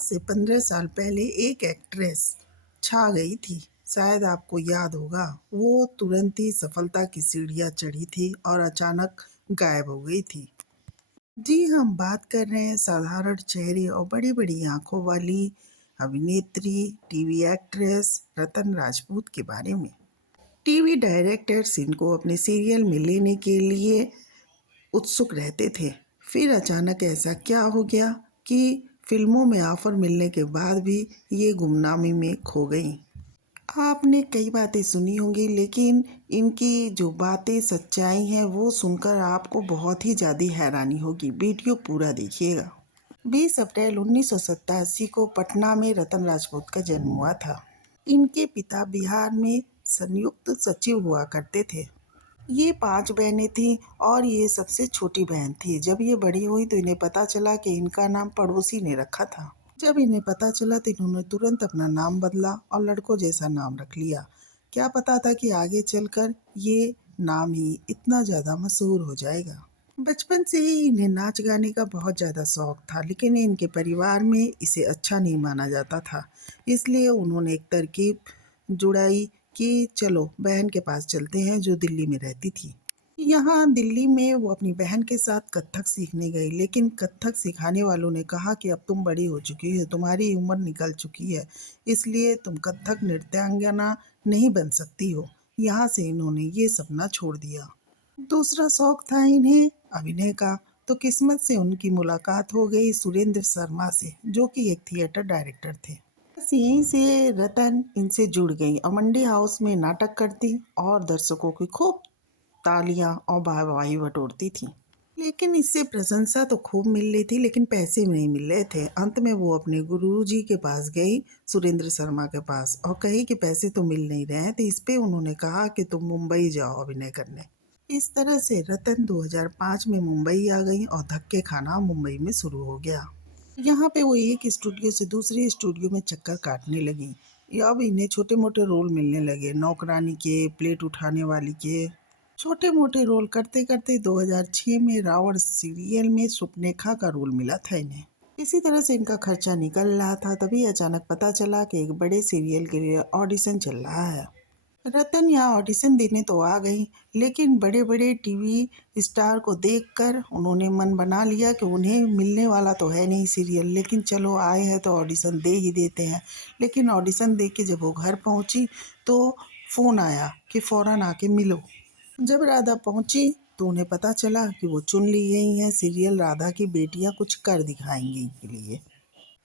से 15 साल पहले एक एक्ट्रेस छा गई थी। शायद आपको याद होगा, वो तुरंत ही सफलता की सीढ़ियां चढ़ी थी और अचानक गायब हो गई थी। जी, हम बात कर रहे हैं साधारण चेहरे और बड़ी बड़ी आंखों वाली अभिनेत्री, टीवी एक्ट्रेस रतन राजपूत के बारे में। टीवी डायरेक्टर्स इनको अपने सीरियल में लेने के लिए उत्सुक रहते थे। फिर अचानक ऐसा क्या हो गया कि फिल्मों में ऑफर मिलने के बाद भी ये गुमनामी में खो गईं। आपने कई बातें सुनी होंगी, लेकिन इनकी जो बातें सच्चाई हैं वो सुनकर आपको बहुत ही ज़्यादा हैरानी होगी। वीडियो पूरा देखिएगा। 20 अप्रैल 1987 को पटना में रतन राजपूत का जन्म हुआ था। इनके पिता बिहार में संयुक्त सचिव हुआ करते थे। ये 5 बहनें थीं और ये सबसे छोटी बहन थी। जब ये बड़ी हुई तो इन्हें पता चला कि इनका नाम पड़ोसी ने रखा था। जब इन्हें पता चला तो इन्होंने तुरंत अपना नाम बदला और लड़कों जैसा नाम रख लिया। क्या पता था कि आगे चलकर ये नाम ही इतना ज़्यादा मशहूर हो जाएगा। बचपन से ही इन्हें नाच गाने का बहुत ज़्यादा शौक था, लेकिन इनके परिवार में इसे अच्छा नहीं माना जाता था। इसलिए उन्होंने एक तरकीब जुड़ाई कि चलो बहन के पास चलते हैं, जो दिल्ली में रहती थी। यहाँ दिल्ली में वो अपनी बहन के साथ कथक सीखने गई, लेकिन कथक सिखाने वालों ने कहा कि अब तुम बड़ी हो चुकी हो, तुम्हारी उम्र निकल चुकी है, इसलिए तुम कथक नृत्यांगना नहीं बन सकती हो। यहाँ से इन्होंने ये सपना छोड़ दिया। दूसरा शौक था इन्हें अभिनय का, तो किस्मत से उनकी मुलाकात हो गई सुरेंद्र शर्मा से, जो कि एक थिएटर डायरेक्टर थे। बस यहीं से रतन इनसे जुड़ गई और मंडी हाउस में नाटक करती और दर्शकों की खूब तालियां और वाहवाही बटोरती थी। लेकिन इससे प्रशंसा तो खूब मिल रही थी, लेकिन पैसे नहीं मिल रहे थे। अंत में वो अपने गुरुजी के पास गई, सुरेंद्र शर्मा के पास, और कही कि पैसे तो मिल नहीं रहे हैं। तो इस पे उन्होंने कहा कि तुम मुंबई जाओ अभिनय करने। इस तरह से रतन 2005 में मुंबई आ गई और धक्के खाना मुंबई में शुरू हो गया। यहाँ पे वो एक स्टूडियो से दूसरे स्टूडियो में चक्कर काटने लगी। अब इन्हें छोटे मोटे रोल मिलने लगे, नौकरानी के, प्लेट उठाने वाली के। छोटे मोटे रोल करते करते 2006 में रावण सीरियल में सुपनेखा का रोल मिला था इन्हें। इसी तरह से इनका खर्चा निकल रहा था, तभी अचानक पता चला कि एक बड़े सीरियल के लिए ऑडिशन चल रहा है। रतन यहाँ ऑडिशन देने तो आ गई, लेकिन बड़े बड़े टीवी स्टार को देखकर उन्होंने मन बना लिया कि उन्हें मिलने वाला तो है नहीं सीरियल, लेकिन चलो आए हैं तो ऑडिशन दे ही देते हैं। लेकिन ऑडिशन दे के जब वो घर पहुंची तो फ़ोन आया कि फ़ौरन आके मिलो। जब राधा पहुंची तो उन्हें पता चला कि वो चुन ली गई हैं सीरियल राधा की बेटियां कुछ कर दिखाएंगी के लिए।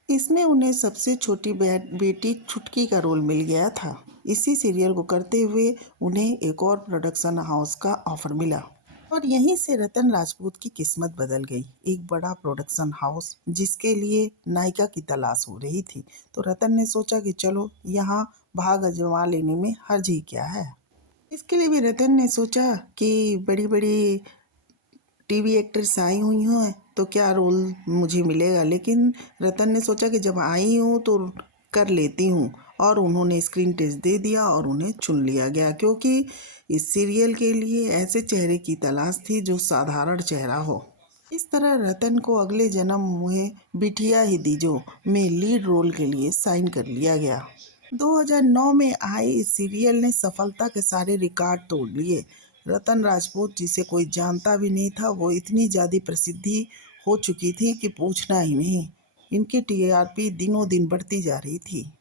इसमें उन्हें सबसे छोटी बेटी छुटकी का रोल मिल गया था। इसी सीरियल को करते हुए उन्हें एक और प्रोडक्शन हाउस का ऑफर मिला और यहीं से रतन राजपूत की किस्मत बदल गई। एक बड़ा प्रोडक्शन हाउस जिसके लिए नायिका की तलाश हो रही थी, तो रतन ने सोचा कि चलो यहाँ भाग आजमा लेने में हर्ज ही क्या है। इसके लिए भी रतन ने सोचा कि बड़ी बड़ी टीवी एक्ट्रेस आई हुई हैं तो क्या रोल मुझे मिलेगा, लेकिन रतन ने सोचा कि जब आई हूँ तो कर लेती हूँ, और उन्होंने स्क्रीन टेस्ट दे दिया और उन्हें चुन लिया गया, क्योंकि इस सीरियल के लिए ऐसे चेहरे की तलाश थी जो साधारण चेहरा हो। इस तरह रतन को अगले जन्म हुए बिटिया ही दीजो में लीड रोल के लिए साइन कर लिया गया। 2009 में आए इस सीरियल ने सफलता के सारे रिकॉर्ड तोड़ लिए। रतन राजपूत, जिसे कोई जानता भी नहीं था, वो इतनी ज़्यादा प्रसिद्धि हो चुकी थी कि पूछना ही नहीं। इनकी टीआरपी दिनों दिन बढ़ती जा रही थी।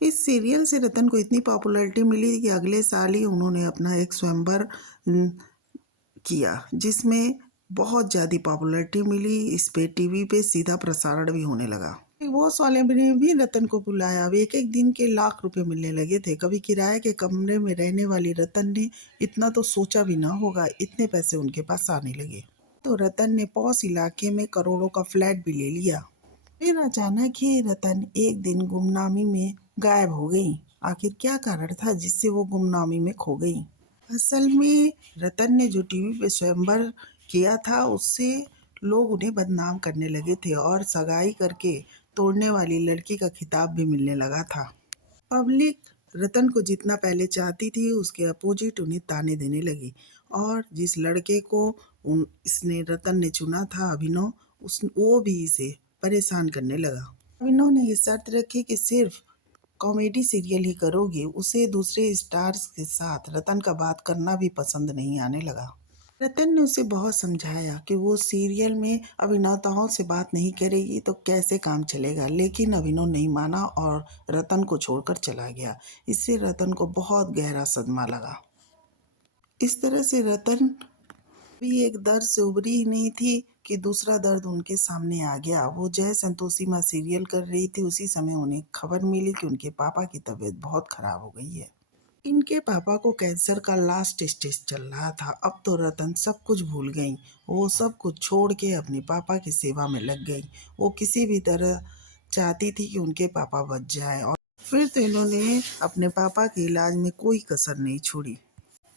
इस सीरियल से रतन को इतनी पॉपुलैरिटी मिली कि अगले साल ही उन्होंने अपना एक स्वयंवर किया, जिसमें बहुत ज़्यादा पॉपुलैरिटी मिली। इस पे टीवी पे सीधा प्रसारण भी होने लगा। बिग बॉस वाले ने भी रतन को बुलाया। अब एक एक दिन के लाख रुपए मिलने लगे थे। कभी किराए के कमरे में रहने वाली रतन ने इतना तो सोचा भी ना होगा, इतने पैसे उनके पास आने लगे। तो रतन ने पॉश इलाके में करोड़ों का फ्लैट भी ले लिया। फिर अचानक ही रतन एक दिन गुमनामी में गायब हो गई। आखिर क्या कारण था जिससे वो गुमनामी में खो गई? असल में रतन ने जो टीवी पे स्वयंवर किया था, उससे लोग उन्हें बदनाम करने लगे थे और सगाई करके तोड़ने वाली लड़की का खिताब भी मिलने लगा था। पब्लिक रतन को जितना पहले चाहती थी, उसके अपोजिट उन्हें ताने देने लगी, और जिस लड़के को इसने रतन ने चुना था अभिनव, उस वो भी इसे परेशान करने लगा। इन्होंने ये शर्त रखी कि सिर्फ कॉमेडी सीरियल ही करोगे। उसे दूसरे स्टार्स के साथ रतन का बात करना भी पसंद नहीं आने लगा। रतन ने उसे बहुत समझाया कि वो सीरियल में अभिनेताओं से बात नहीं करेगी तो कैसे काम चलेगा, लेकिन अभिनव नहीं माना और रतन को छोड़कर चला गया। इससे रतन को बहुत गहरा सदमा लगा। इस तरह से रतन भी एक दर्द से उबरी ही नहीं थी कि दूसरा दर्द उनके सामने आ गया। वो जय संतोषी माँ सीरियल कर रही थी, उसी समय उन्हें खबर मिली कि उनके पापा की तबीयत बहुत खराब हो गई है। इनके पापा को कैंसर का लास्ट स्टेज चल रहा था। अब तो रतन सब कुछ भूल गई। वो सब कुछ छोड़ के अपने पापा की सेवा में लग गई। वो किसी भी तरह चाहती थी कि उनके पापा बच जाएं, और फिर तो इन्होंने अपने पापा के इलाज में कोई कसर नहीं छोड़ी।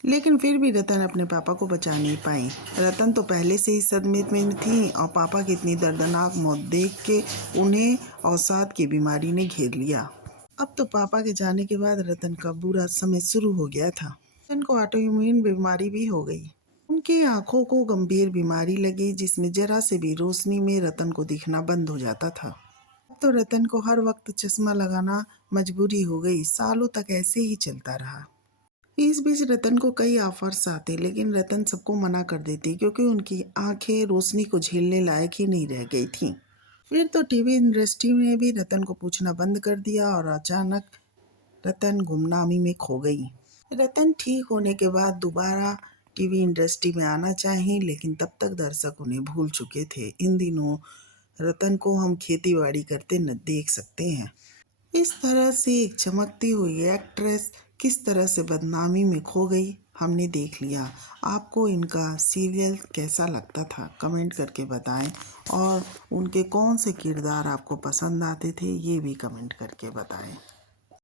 लेकिन फिर भी रतन अपने पापा को बचा नहीं पाई। रतन तो पहले से ही सदमे में थी और पापा की इतनी दर्दनाक मौत देख के उन्हें अवसाद की बीमारी ने घेर लिया। अब तो पापा के जाने के बाद रतन का बुरा समय शुरू हो गया था। रतन को ऑटो इम्यून बीमारी भी हो गई। उनकी आंखों को गंभीर बीमारी लगी, जिसमें जरा से भी रोशनी में रतन को दिखना बंद हो जाता था। अब तो रतन को हर वक्त चश्मा लगाना मजबूरी हो गई। सालों तक ऐसे ही चलता रहा। इस बीच रतन को कई ऑफर्स आते, लेकिन रतन सबको मना कर देती क्योंकि उनकी आंखें रोशनी को झेलने लायक ही नहीं रह गई थीं। फिर तो टीवी इंडस्ट्री ने भी रतन को पूछना बंद कर दिया और अचानक रतन गुमनामी में खो गई। रतन ठीक होने के बाद दोबारा टीवी इंडस्ट्री में आना चाही, लेकिन तब तक दर्शक उन्हें भूल चुके थे। इन दिनों रतन को हम खेती बाड़ी करते न देख सकते हैं। इस तरह से एक चमकती हुई एक्ट्रेस किस तरह से बदनामी में खो गई, हमने देख लिया। आपको इनका सीरियल कैसा लगता था, कमेंट करके बताएं, और उनके कौन से किरदार आपको पसंद आते थे, ये भी कमेंट करके बताएं।